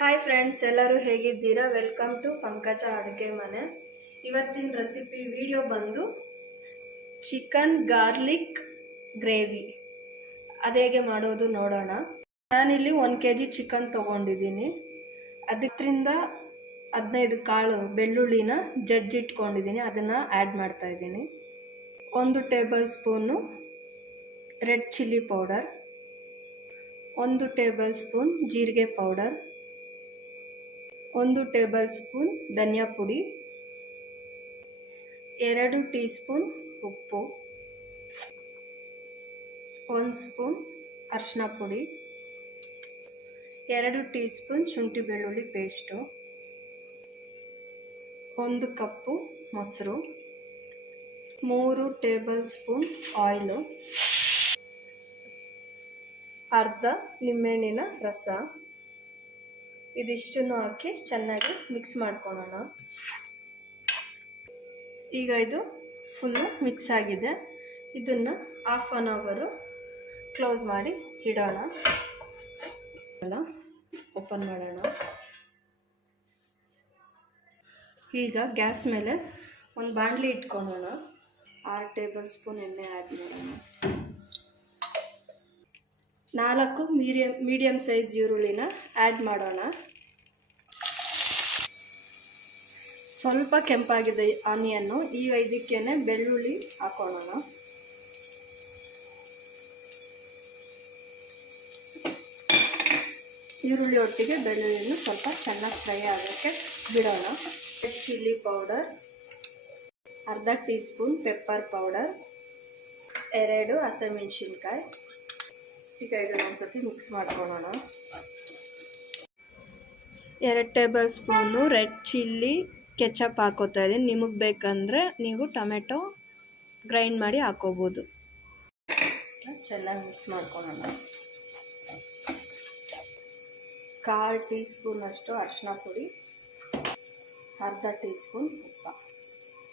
Hi friends ಎಲ್ಲರೂ ಹೇಗಿದ್ದೀರಾ? Welcome to ಪಂಕಜ ಅಡುಗೆ ಮನೆ. ಇವತ್ತಿನ ರೆಸಿಪಿ ವಿಡಿಯೋ ಬಂದು ಚಿಕನ್ ಗಾರ್ಲಿಕ್ ಗ್ರೇವಿ ಅದು ಹೇಗೆ ಮಾಡೋದು ನೋಡೋಣ. ನಾನಿಲ್ಲಿ ಒಂದು ಕೆ ಜಿ ಚಿಕನ್ ತೊಗೊಂಡಿದ್ದೀನಿ. ಅದರಿಂದ ಹದಿನೈದು ಕಾಳು ಬೆಳ್ಳುಳ್ಳಿನ ಜಜ್ಜಿಟ್ಕೊಂಡಿದ್ದೀನಿ ಅದನ್ನು ಆ್ಯಡ್ ಮಾಡ್ತಾಯಿದ್ದೀನಿ ಒಂದು tablespoon red chilli powder ಒಂದು ಟೇಬಲ್ ಸ್ಪೂನ್ ಜೀರಿಗೆ ಪೌಡರ್ ಒಂದು ಟೇಬಲ್ ಸ್ಪೂನ್ ಧನಿಯಾ ಪುಡಿ, ಎರಡು ಟೀ ಸ್ಪೂನ್ ಉಪ್ಪು, ಒಂದು ಸ್ಪೂನ್ ಅರಿಶಿನ ಪುಡಿ, ಎರಡು ಟೀ ಸ್ಪೂನ್ ಶುಂಠಿ ಬೆಳ್ಳುಳ್ಳಿ ಪೇಸ್ಟು, ಒಂದು ಕಪ್ಪು ಮೊಸರು, ಮೂರು ಟೇಬಲ್ ಸ್ಪೂನ್ ಆಯಿಲು, ಅರ್ಧ ನಿಂಬೆಹಣ್ಣಿನ ರಸ. ಇದಿಷ್ಟನ್ನು ಹಾಕಿ ಚೆನ್ನಾಗಿ ಮಿಕ್ಸ್ ಮಾಡ್ಕೊಳ್ಳೋಣ ಈಗ ಇದು ಫುಲ್ಲು ಮಿಕ್ಸ್ ಆಗಿದೆ. ಇದನ್ನು ಹಾಫ್ ಆನ್ ಅವರು ಕ್ಲೋಸ್ ಮಾಡಿ ಇಡೋಣ. ಓಪನ್ ಮಾಡೋಣ. ಈಗ ಗ್ಯಾಸ್ ಮೇಲೆ ಒಂದು ಬಾಣಲಿ ಇಟ್ಕೊಳ್ಳೋಣ ಆರು ಟೇಬಲ್ ಸ್ಪೂನ್ ಎಣ್ಣೆ ಆ್ಯಡ್ ನಾಲ್ಕು ಮೀಡಿಯಮ್ ಮೀಡಿಯಮ್ ಸೈಜ್ ಈರುಳ್ಳಿನ ಆ್ಯಡ್ ಮಾಡೋಣ. ಸ್ವಲ್ಪ ಕೆಂಪಾಗಿದೆ ಆನಿಯನ್ನು, ಈಗ ಇದಕ್ಕೇನೆ ಬೆಳ್ಳುಳ್ಳಿ ಹಾಕೋಣ. ಈರುಳ್ಳಿ ಒಟ್ಟಿಗೆ ಬೆಳ್ಳುಳ್ಳಿಯನ್ನು ಸ್ವಲ್ಪ ಚೆನ್ನಾಗಿ ಫ್ರೈ ಆಗೋಕ್ಕೆ ಬಿಡೋಣ. ರೆಡ್ ಚಿಲ್ಲಿ ಪೌಡರ್ ಅರ್ಧ ಟೀ ಸ್ಪೂನ್ ಪೆಪ್ಪರ್ ಪೌಡರ್ ಎರಡು ಹಸಿಮೆಣ್ಸಿನ್ಕಾಯಿ. ಈಗ ಇದನ್ನು ಒಂದ್ಸತಿ ಮಿಕ್ಸ್ ಮಾಡ್ಕೊಳ್ಳೋಣ ಎರಡು tablespoon red chilli ketchup ಹಾಕೋತಾ ಇದ್ದೀನಿ. ನಿಮಗೆ ಬೇಕಂದರೆ ನೀವು ಟೊಮೆಟೊ ಗ್ರೈಂಡ್ ಮಾಡಿ ಹಾಕೋಬೋದು. ಚೆನ್ನಾಗಿ ಮಿಕ್ಸ್ ಮಾಡ್ಕೊಳ್ಳೋಣ ಕಾಲು ಟೀ ಸ್ಪೂನಷ್ಟು ಅರಿಶಿನ ಪುಡಿ ಅರ್ಧ ಟೀ ಸ್ಪೂನ್ ಉಪ್ಪ.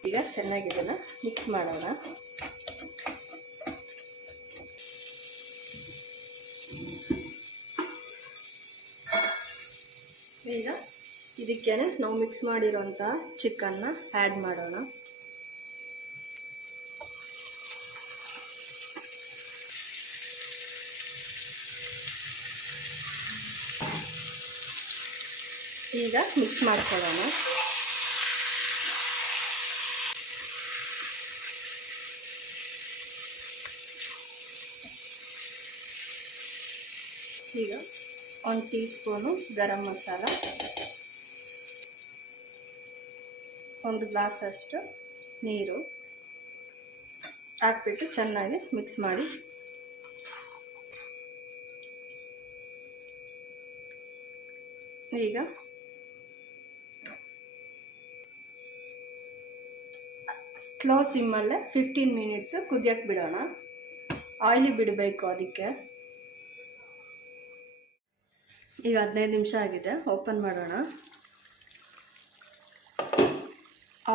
ಈಗ ಚೆನ್ನಾಗಿದೆ ಇದನ್ನು ಮಿಕ್ಸ್ ಮಾಡೋಣ. ಈಗ ಇದಕ್ಕೆ ನಾವು ಮಿಕ್ಸ್ ಮಾಡಿರೋಂಥ ಚಿಕನ್ನ ಆ್ಯಡ್ ಮಾಡೋಣ. ಈಗ ಮಿಕ್ಸ್ ಮಾಡ್ಕೊಳ್ಳೋಣ. ಈಗ ಒಂದು ಟೀ ಸ್ಪೂನು ಗರಂ ಮಸಾಲ. ಒಂದು ಗ್ಲಾಸಷ್ಟು ನೀರು. ಹಾಕ್ಬಿಟ್ಟು ಚೆನ್ನಾಗಿ ಮಿಕ್ಸ್ ಮಾಡಿ. ಈಗ ಸ್ಲೋ ಸಿಮ್ಮಲ್ಲೇ ಫಿಫ್ಟೀನ್ ಮಿನಿಟ್ಸು ಕುದಿಯೋಕ್ಕೆ ಬಿಡೋಣ. ಆಯಿಲಿ ಬಿಡಬೇಕು ಅದಕ್ಕೆ. ಈಗ ಹದಿನೈದು ನಿಮಿಷ ಆಗಿದೆ. ಓಪನ್ ಮಾಡೋಣ.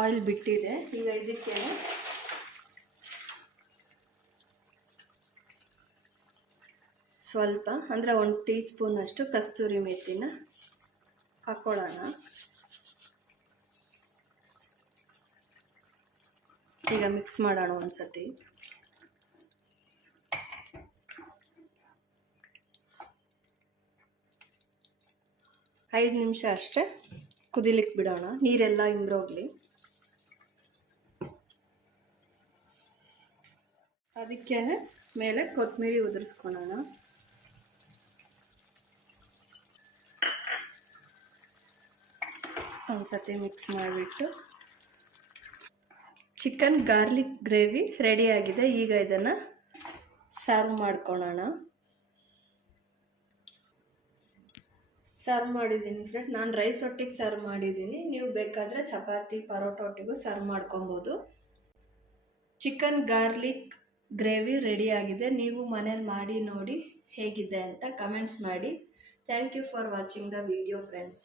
ಆಯಿಲ್ ಬಿಟ್ಟಿದೆ. ಈಗ ಇದಕ್ಕೆ ಸ್ವಲ್ಪ, ಅಂದರೆ ಒಂದು ಟೀ ಸ್ಪೂನಷ್ಟು ಕಸ್ತೂರಿ ಮೆತ್ತಿನ ಹಾಕ್ಕೊಳ್ಳೋಣ ಈಗ ಮಿಕ್ಸ್ ಮಾಡೋಣ ಒಂದು ಸತಿ ಐದು ನಿಮಿಷ ಅಷ್ಟೇ. ಕುದಿಲಿಕ್ಕೆ ಬಿಡೋಣ. ನೀರೆಲ್ಲ ಇಂಬ್ರೋಗ್ಲಿ. ಅದಕ್ಕೆ ಮೇಲೆ ಕೊತ್ತಂಬರಿ ಉದುರಿಸ್ಕೊಳ್ಳೋಣ ಒಂದು ಸತಿ ಮಿಕ್ಸ್ ಮಾಡಿಬಿಟ್ಟು. ಚಿಕನ್ ಗಾರ್ಲಿಕ್ ಗ್ರೇವಿ ರೆಡಿಯಾಗಿದೆ ಈಗ ಇದನ್ನು ಸರ್ವ್ ಮಾಡ್ಕೊಳ್ಳೋಣ ಸರ್ವ್ ಮಾಡಿದ್ದೀನಿ ಫ್ರೆಂಡ್ ನಾನು ರೈಸ್ ಒಟ್ಟಿಗೆ ಸರ್ವ್ ಮಾಡಿದ್ದೀನಿ. ನೀವು ಬೇಕಾದರೆ ಚಪಾತಿ, ಪರೋಟ ಒಟ್ಟಿಗೂ ಸರ್ವ್ ಮಾಡ್ಕೊಬೋದು. ಚಿಕನ್ ಗಾರ್ಲಿಕ್ ಗ್ರೇವಿ ರೆಡಿಯಾಗಿದೆ ನೀವು ಮನೇಲಿ ಮಾಡಿ ನೋಡಿ ಹೇಗಿದೆ ಅಂತ ಕಮೆಂಟ್ಸ್ ಮಾಡಿ. Thank you for watching the video friends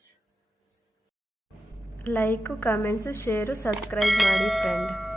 like comments share subscribe ಮಾಡಿ ಫ್ರೆಂಡ್